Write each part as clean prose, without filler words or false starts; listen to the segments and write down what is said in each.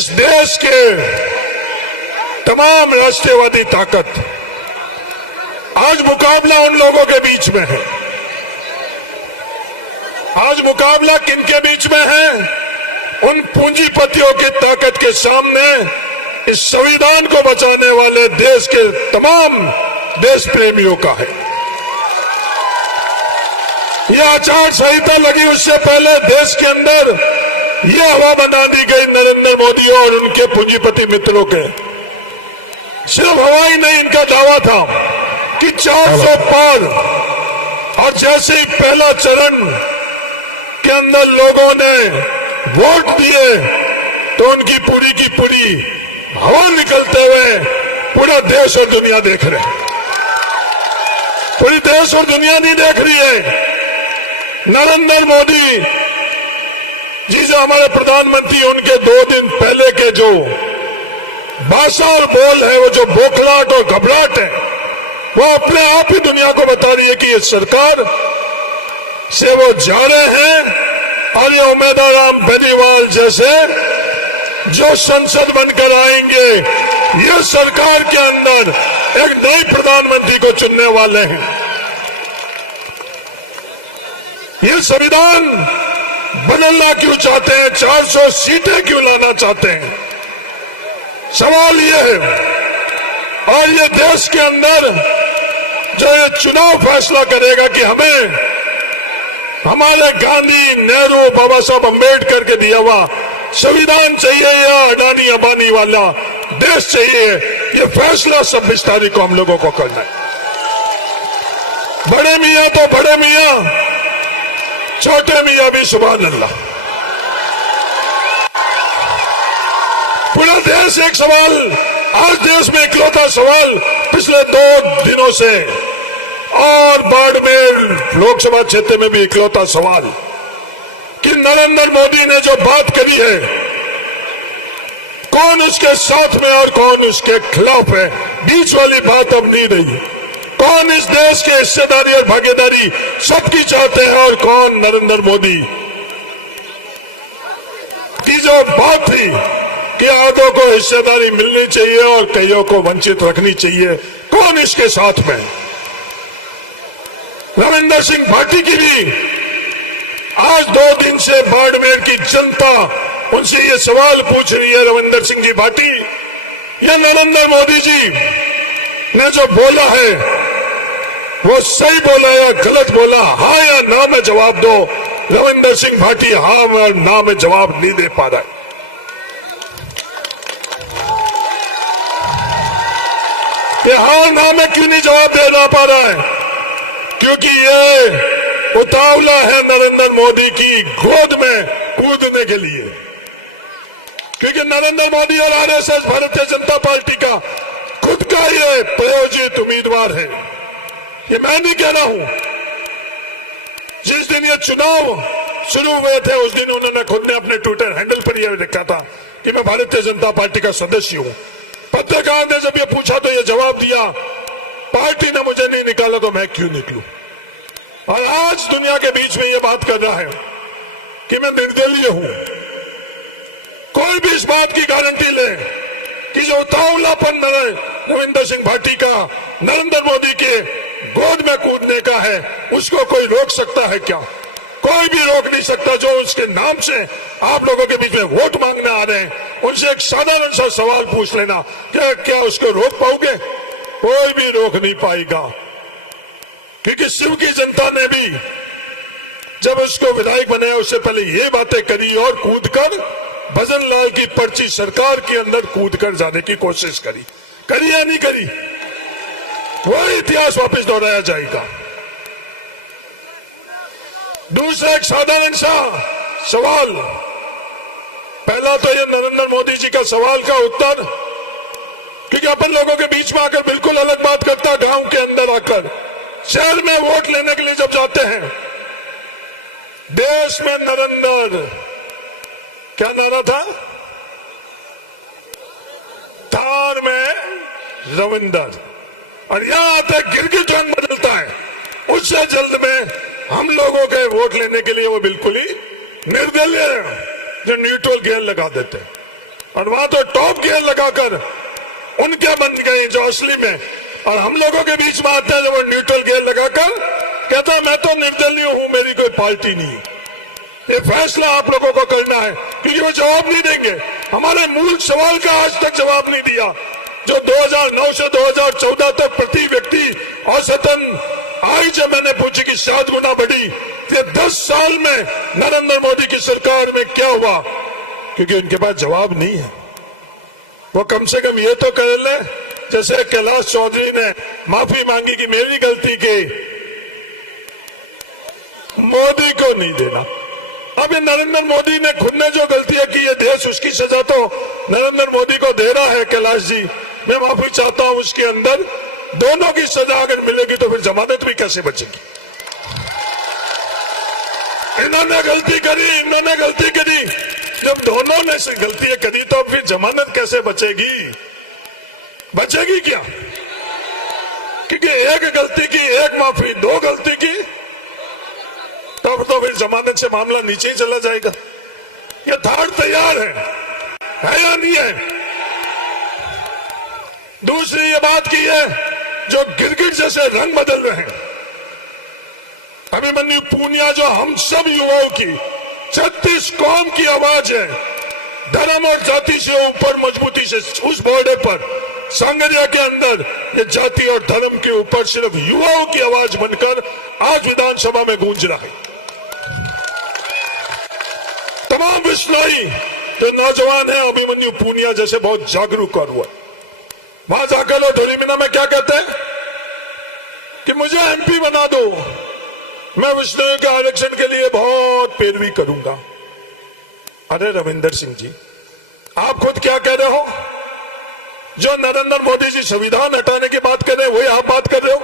इस देश के तमाम राष्ट्रवादी ताकत आज मुकाबला उन लोगों के बीच में है। आज मुकाबला किनके बीच में है? उन पूंजीपतियों की ताकत के सामने इस संविधान को बचाने वाले देश के तमाम देश प्रेमियों का है। यह आचार संहिता लगी उससे पहले देश के अंदर यह हवा बना दी गई नरेंद्र मोदी और उनके पूंजीपति मित्रों के। सिर्फ हवा ही नहीं, इनका दावा था कि 400 पार, और जैसे ही पहला चरण के अंदर लोगों ने वोट दिए तो उनकी पूरी की पूरी हवा निकलते हुए पूरा देश और दुनिया देख रहे हैं। पूरी देश और दुनिया नहीं देख रही है। नरेंद्र मोदी जी जो हमारे प्रधानमंत्री, उनके 2 दिन पहले के जो भाषा और बोल है, वो जो बौखलाहट और घबराहट है, वो अपने आप ही दुनिया को बता रही है कि ये सरकार से वो जा रहे हैं। और ये उम्मीदवार बेनीवाल जैसे जो संसद बनकर आएंगे, ये सरकार के अंदर एक नए प्रधानमंत्री को चुनने वाले हैं। ये संविधान बदलना क्यों चाहते हैं? 400 सीटें क्यों लाना चाहते हैं? सवाल ये है। और ये देश के अंदर जो ये चुनाव फैसला करेगा कि हमें हमारे गांधी, नेहरू, बाबा साहब अम्बेडकर के दिया हुआ संविधान चाहिए या अडानी अंबानी वाला देश चाहिए, ये फैसला 26 तारीख को हम लोगों को करना है। बड़े मियां तो बड़े मियां, छोटे मियां भी सुभान अल्लाह। पूरा देश एक सवाल, आज देश में इकलौता सवाल पिछले 2 दिनों से, और बाड़मेर लोकसभा क्षेत्र में भी इकलौता सवाल कि नरेंद्र मोदी ने जो बात करी है, कौन उसके साथ में और कौन उसके खिलाफ है। बीच वाली बात अब नहीं रही। कौन इस देश के हिस्सेदारी और भागीदारी सबकी चाहते हैं और कौन नरेंद्र मोदी की जो बात थी कि आधों को हिस्सेदारी मिलनी चाहिए और कईयों को वंचित रखनी चाहिए, कौन इसके साथ में? रविंदर सिंह भाटी की भी आज 2 दिन से बाड़मेर की जनता उनसे ये सवाल पूछ रही है, रविंदर सिंह जी भाटी, या नरेंद्र मोदी जी ने जो बोला है वो सही बोला या गलत बोला? हाँ या ना में जवाब दो। रविंदर सिंह भाटी हाँ और ना में जवाब नहीं दे पा रहा है। ये हाँ ना में क्यों नहीं जवाब दे ना पा रहा है? क्योंकि ये उतावला है नरेंद्र मोदी की गोद में कूदने के लिए। क्योंकि नरेंद्र मोदी और आरएसएस, भारतीय जनता पार्टी का खुद का ये प्रायोजित उम्मीदवार है। ये मैं नहीं कह रहा हूं। जिस दिन ये चुनाव शुरू हुए थे उस दिन उन्होंने खुद ने अपने ट्विटर हैंडल पर यह लिखा था कि मैं भारतीय जनता पार्टी का सदस्य हूं। पत्रकार ने जब ये पूछा तो ये जवाब दिया, पार्टी ने मुझे नहीं निकाला तो मैं क्यों निकलूं। और आज दुनिया के बीच में ये बात कर रहा है कि मैं निर्दलीय हूं। कोई भी इस बात की गारंटी ले कि जो उतावलापन रविंदर सिंह भाटी का नरेंद्र मोदी के गोद में कूदने का है, उसको कोई रोक सकता है क्या? कोई भी रोक नहीं सकता। जो उसके नाम से आप लोगों के बीच में वोट मांगने आ रहे हैं, उनसे एक साधारण सा सवाल पूछ लेना, क्या उसको रोक पाओगे? कोई भी रोक नहीं पाएगा। क्योंकि शिव की जनता ने भी जब उसको विधायक बनाया उससे पहले ये बातें करी और कूदकर भजन लाल की पर्ची सरकार के अंदर कूदकर जाने की कोशिश करी या नहीं करी? वही इतिहास वापस दोहराया जाएगा। दूसरा एक साधारण सा सवाल, पहला तो ये नरेंद्र मोदी जी का सवाल का उत्तर, क्योंकि अपन लोगों के बीच में आकर बिल्कुल अलग बात करता, गांव के अंदर आकर शहर में वोट लेने के लिए जब जाते हैं, देश में नरेंद्र, क्या नारा था? थार में रविंदर, और यहां आते गिरगिट रंग बदलता है। उससे जल्द में हम लोगों के वोट लेने के लिए वो बिल्कुल ही निर्दलीय जो न्यूट्रल गेयर लगा देते हैं। और वहां तो टॉप गियर लगाकर उनके बन गए जो असली में, और हम लोगों के बीच में आते हैं जब वो न्यूट्रल गियर लगाकर कहता है मैं तो निर्दलीय हूं, मेरी कोई पार्टी नहीं। ये फैसला आप लोगों को करना है, क्योंकि वो जवाब नहीं देंगे। हमारे मूल सवाल का आज तक जवाब नहीं दिया, जो 2009 से 2014 तक प्रति व्यक्ति औसतन आई जब मैंने पूछी कि 7 गुना बढ़ी, ये 10 साल में नरेंद्र मोदी की सरकार में क्या हुआ, क्योंकि उनके पास जवाब नहीं है। वो कम से कम ये तो कर ले, जैसे कैलाश चौधरी ने माफी मांगी कि मेरी गलती की, मोदी को नहीं देना। अब ये नरेंद्र मोदी ने खुद ने जो गलतियां की है, देश उसकी सजा तो नरेंद्र मोदी को दे रहा है। कैलाश जी, मैं माफी चाहता हूं, उसके अंदर दोनों की सजा अगर मिलेगी तो फिर जमानत भी कैसे बचेगी। इन्होंने गलती करी, इन्होंने गलती करी, जब दोनों ने गलतियां करी तो फिर जमानत कैसे बचेगी? बचेगी क्या? क्योंकि एक गलती की, एक माफी, 2 गलती की, तब तो फिर जमानत से मामला नीचे ही चला जाएगा। ये थाड़ तैयार है या नहीं है? दूसरी ये बात की है, जो गिरगिट जैसे रंग बदल रहे हैं, अभिमन्यु पूनिया जो हम सब युवाओं की 36 कौम की आवाज है, धर्म और जाति से ऊपर मजबूती से उस बॉर्डर पर सांगरिया के अंदर ये जाति और धर्म के ऊपर सिर्फ युवाओं की आवाज बनकर आज विधानसभा में गूंज रहा है। तमाम बिश्नोई जो नौजवान है, अभिमन्यु पूनिया जैसे बहुत जागरूक और हुआ, वहां जाकर लोग धोलीमीना में क्या कहते हैं कि मुझे एमपी बना दो, मैं विश्नोई के आरक्षण के लिए बहुत पैरवी करूंगा। अरे रविंदर सिंह जी, आप खुद क्या कह रहे हो? जो नरेंद्र मोदी जी संविधान हटाने की बात कर रहे हैं, वही आप बात कर रहे हो।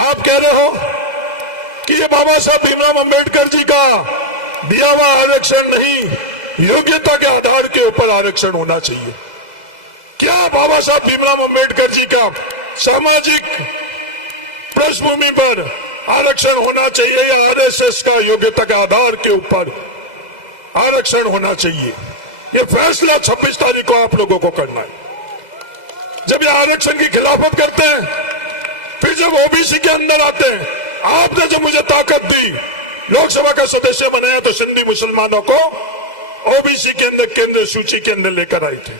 आप कह रहे हो कि ये बाबा साहब भीमराव अंबेडकर जी का दिया हुआ आरक्षण नहीं, योग्यता के आधार के ऊपर आरक्षण होना चाहिए। क्या बाबा साहब भीमराव अंबेडकर जी का सामाजिक पृष्ठभूमि पर आरक्षण होना चाहिए या आरएसएस का योग्यता के आधार के ऊपर आरक्षण होना चाहिए? ये फैसला 26 तारीख को आप लोगों को करना है। जब ये आरक्षण की खिलाफत करते हैं, फिर जब ओबीसी के अंदर आते हैं, आपने जो मुझे ताकत दी, लोकसभा का सदस्य बनाया तो सिंधी मुसलमानों को ओबीसी के अंदर केंद्र सूची के अंदर लेकर आई थी।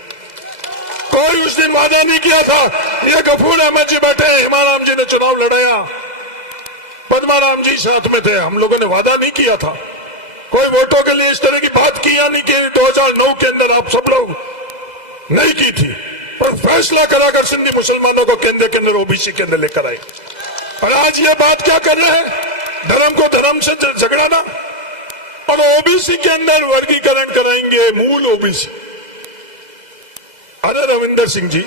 कोई उस दिन वादा नहीं किया था। ये गफूर अहमद जी बैठे, हेमाराम जी ने चुनाव लड़ाया, पद्माराम जी साथ में थे, हम लोगों ने वादा नहीं किया था। कोई वोटों के लिए इस तरह की बात किया नहीं कि 2009 के अंदर आप सब लोग नहीं की थी, पर फैसला कराकर सिंधी मुसलमानों को केंद्र के अंदर ओबीसी के अंदर लेकर आए। और आज ये बात क्या कर रहे हैं? धर्म को धर्म से झगड़ाना और ओबीसी के अंदर वर्गीकरण कराएंगे, मूल ओबीसी। अरे रविंदर सिंह जी,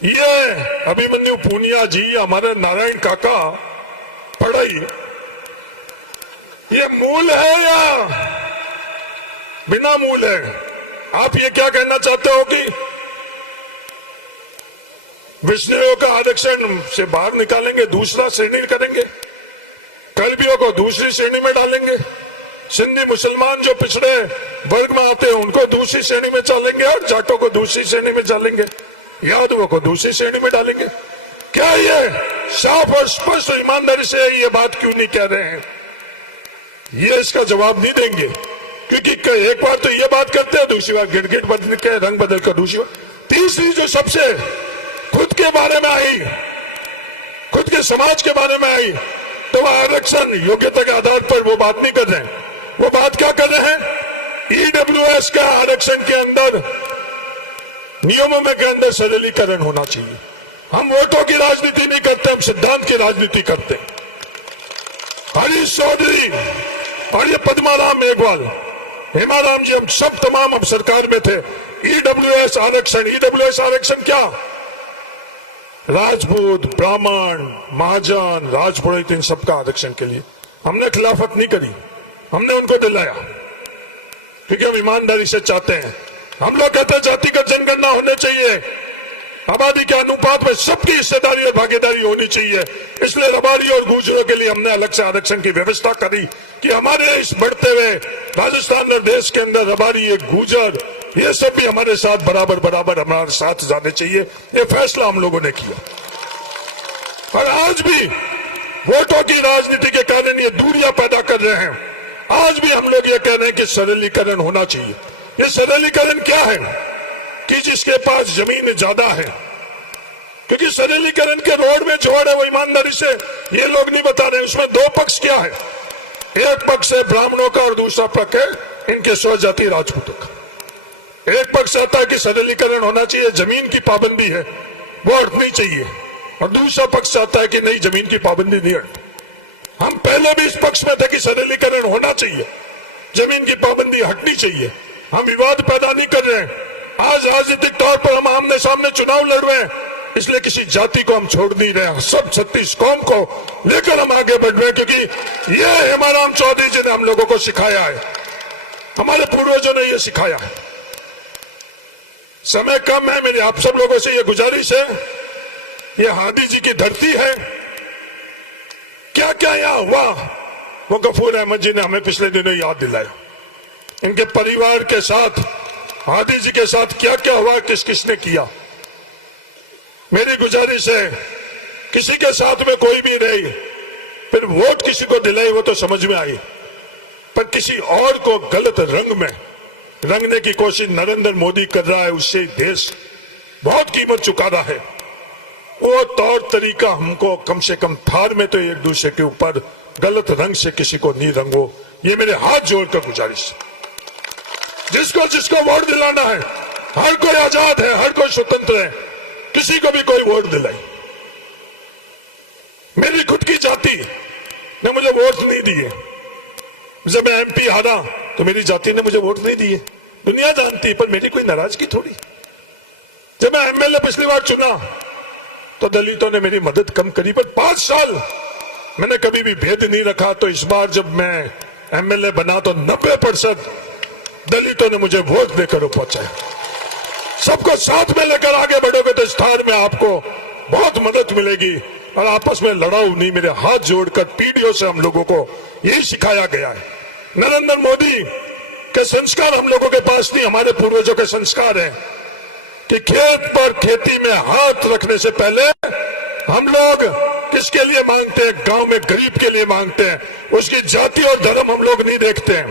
ये अभिमन्यु पूनिया जी, हमारे नारायण काका पढ़ाई, ये मूल है या बिना मूल है? आप ये क्या कहना चाहते हो कि विष्णुओं का आरक्षण से बाहर निकालेंगे, दूसरा श्रेणी करेंगे, कलबियों को दूसरी श्रेणी में डालेंगे, सिंधी मुसलमान जो पिछड़े वर्ग में आते हैं उनको दूसरी श्रेणी में डालेंगे और जाटों को दूसरी श्रेणी में डालेंगे, यादवों को दूसरी श्रेणी में डालेंगे? क्या ये साफ और स्पष्ट ईमानदारी से ये बात क्यों नहीं कह रहे हैं? ये इसका जवाब नहीं देंगे, क्योंकि एक बार तो ये बात करते हैं, दूसरी बार गिड़गिड़ बदल के रंग बदल कर दूसरी बार, तीसरी जो सबसे खुद के बारे में आई, खुद के समाज के बारे में आई, तो वह आरक्षण योग्यता के आधार पर वो बात नहीं कर रहे हैं। वो बात क्या कर रहे हैं? ईडब्ल्यूएस का आरक्षण के अंदर नियमों में के अंदर सरलीकरण होना चाहिए। हम वोटों की राजनीति नहीं करते, हम सिद्धांत की राजनीति करते हैं। हरीश चौधरी और ये पद्माराम मेघवाल, हेमाराम जी, हम सब तमाम अब सरकार में थे। ईडब्ल्यूएस आरक्षण क्या? राजपूत, ब्राह्मण, महाजन, राजपुरोहित, इन सबका आरक्षण के लिए हमने खिलाफत नहीं करी, हमने उनको दिलाया, क्योंकि हम ईमानदारी से चाहते हैं। हम लोग कहते हैं जातिगत जनगणना होने चाहिए, आबादी के अनुपात में सबकी हिस्सेदारी और भागीदारी होनी चाहिए। इसलिए रबारी और गुर्जरों के लिए हमने अलग से आरक्षण की व्यवस्था करी कि हमारे इस बढ़ते हुए राजस्थान और देश के अंदर रबारी, ये गुजर, ये सब भी हमारे साथ बराबर बराबर हमारे साथ जाने चाहिए। ये फैसला हम लोगों ने किया। और आज भी वोटों की राजनीति के कारण ये दूरियां पैदा कर रहे हैं। आज भी हम लोग ये कह रहे हैं कि सरलीकरण होना चाहिए। ये सरलीकरण क्या है कि जिसके पास जमीन ज्यादा है, क्योंकि सरलीकरण के रोड में जोड़ है वो ईमानदारी से ये लोग नहीं बता रहे। उसमें दो पक्ष क्या है, एक पक्ष है ब्राह्मणों का और दूसरा पक्ष है इनके स्वजाति राजपूतों का। एक पक्ष आता है कि सरलीकरण होना चाहिए, जमीन की पाबंदी है वो हटनी चाहिए, और दूसरा पक्ष आता है कि नहीं, जमीन की पाबंदी नहीं हटती। हम पहले भी इस पक्ष में थे कि सरलीकरण होना चाहिए, जमीन की पाबंदी हटनी चाहिए। हम विवाद पैदा नहीं कर रहे हैं। आज राजनीतिक तौर पर हम आमने सामने चुनाव लड़ रहे हैं, इसलिए किसी जाति को हम छोड़ नहीं रहे। सब 36 कौम को लेकर हम आगे बढ़ रहे हैं, क्योंकि ये हेमाराम चौधरी जी ने हम लोगों को सिखाया है, हमारे पूर्वजों ने ये सिखाया है। समय कम है, मेरी आप सब लोगों से ये गुजारिश है, ये हादी जी की धरती है। क्या क्या यहां हुआ वो गफूर अहमद जी ने हमें पिछले दिनों याद दिलाया। इनके परिवार के साथ, हादी जी के साथ क्या क्या हुआ, किस किसने किया। मेरी गुजारिश है, किसी के साथ में कोई भी नहीं, फिर वोट किसी को दिलाई वो तो समझ में आई, पर किसी और को गलत रंग में रंगने की कोशिश नरेंद्र मोदी कर रहा है, उससे देश बहुत कीमत चुका रहा है। वो तौर तरीका हमको कम से कम थार में तो एक दूसरे के ऊपर गलत रंग से किसी को नहीं रंगो, ये मेरे हाथ जोड़कर गुजारिश है। जिसको जिसको वोट दिलाना है, हर कोई आजाद है, हर कोई स्वतंत्र है, किसी को भी कोई वोट दिलाई। मेरी खुद की जाति ने मुझे वोट नहीं दिए। जब मैं MP हारा तो मेरी जाति ने मुझे वोट नहीं दिए, दुनिया जानती, पर मेरी कोई नाराजगी थोड़ी। जब मैं MLA पिछली बार चुना तो दलितों ने मेरी मदद कम करी, पर 5 साल मैंने कभी भी भेद नहीं रखा। तो इस बार जब मैं MLA बना तो 90% दलितों ने मुझे वोट देकर पहुंचाया। सबको साथ में लेकर आगे बढ़ोगे तो इस स्थान में आपको बहुत मदद मिलेगी, और आपस में लड़ाऊ नहीं। मेरे हाथ जोड़कर पीढ़ियों से हम लोगों को यही सिखाया गया है। नरेंद्र मोदी के संस्कार हम लोगों के पास नहीं, हमारे पूर्वजों के संस्कार हैं कि खेत पर खेती में हाथ रखने से पहले हम लोग किसके लिए मांगते हैं, गांव में गरीब के लिए मांगते हैं, उसकी जाति और धर्म हम लोग नहीं देखते हैं,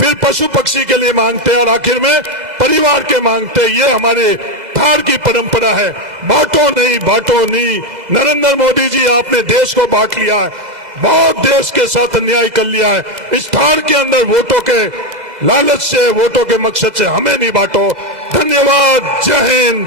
फिर पशु पक्षी के लिए मांगते हैं, और आखिर में परिवार के मांगते हैं। ये हमारे थार की परंपरा है, बांटो नहीं, बांटो नहीं। नरेंद्र मोदी जी, आपने देश को बांट लिया है, बहुत देश के साथ अन्याय कर लिया है। इस थार के अंदर वोटों के लालच से, वोटों के मकसद से हमें नहीं बांटो। धन्यवाद, जय हिंद।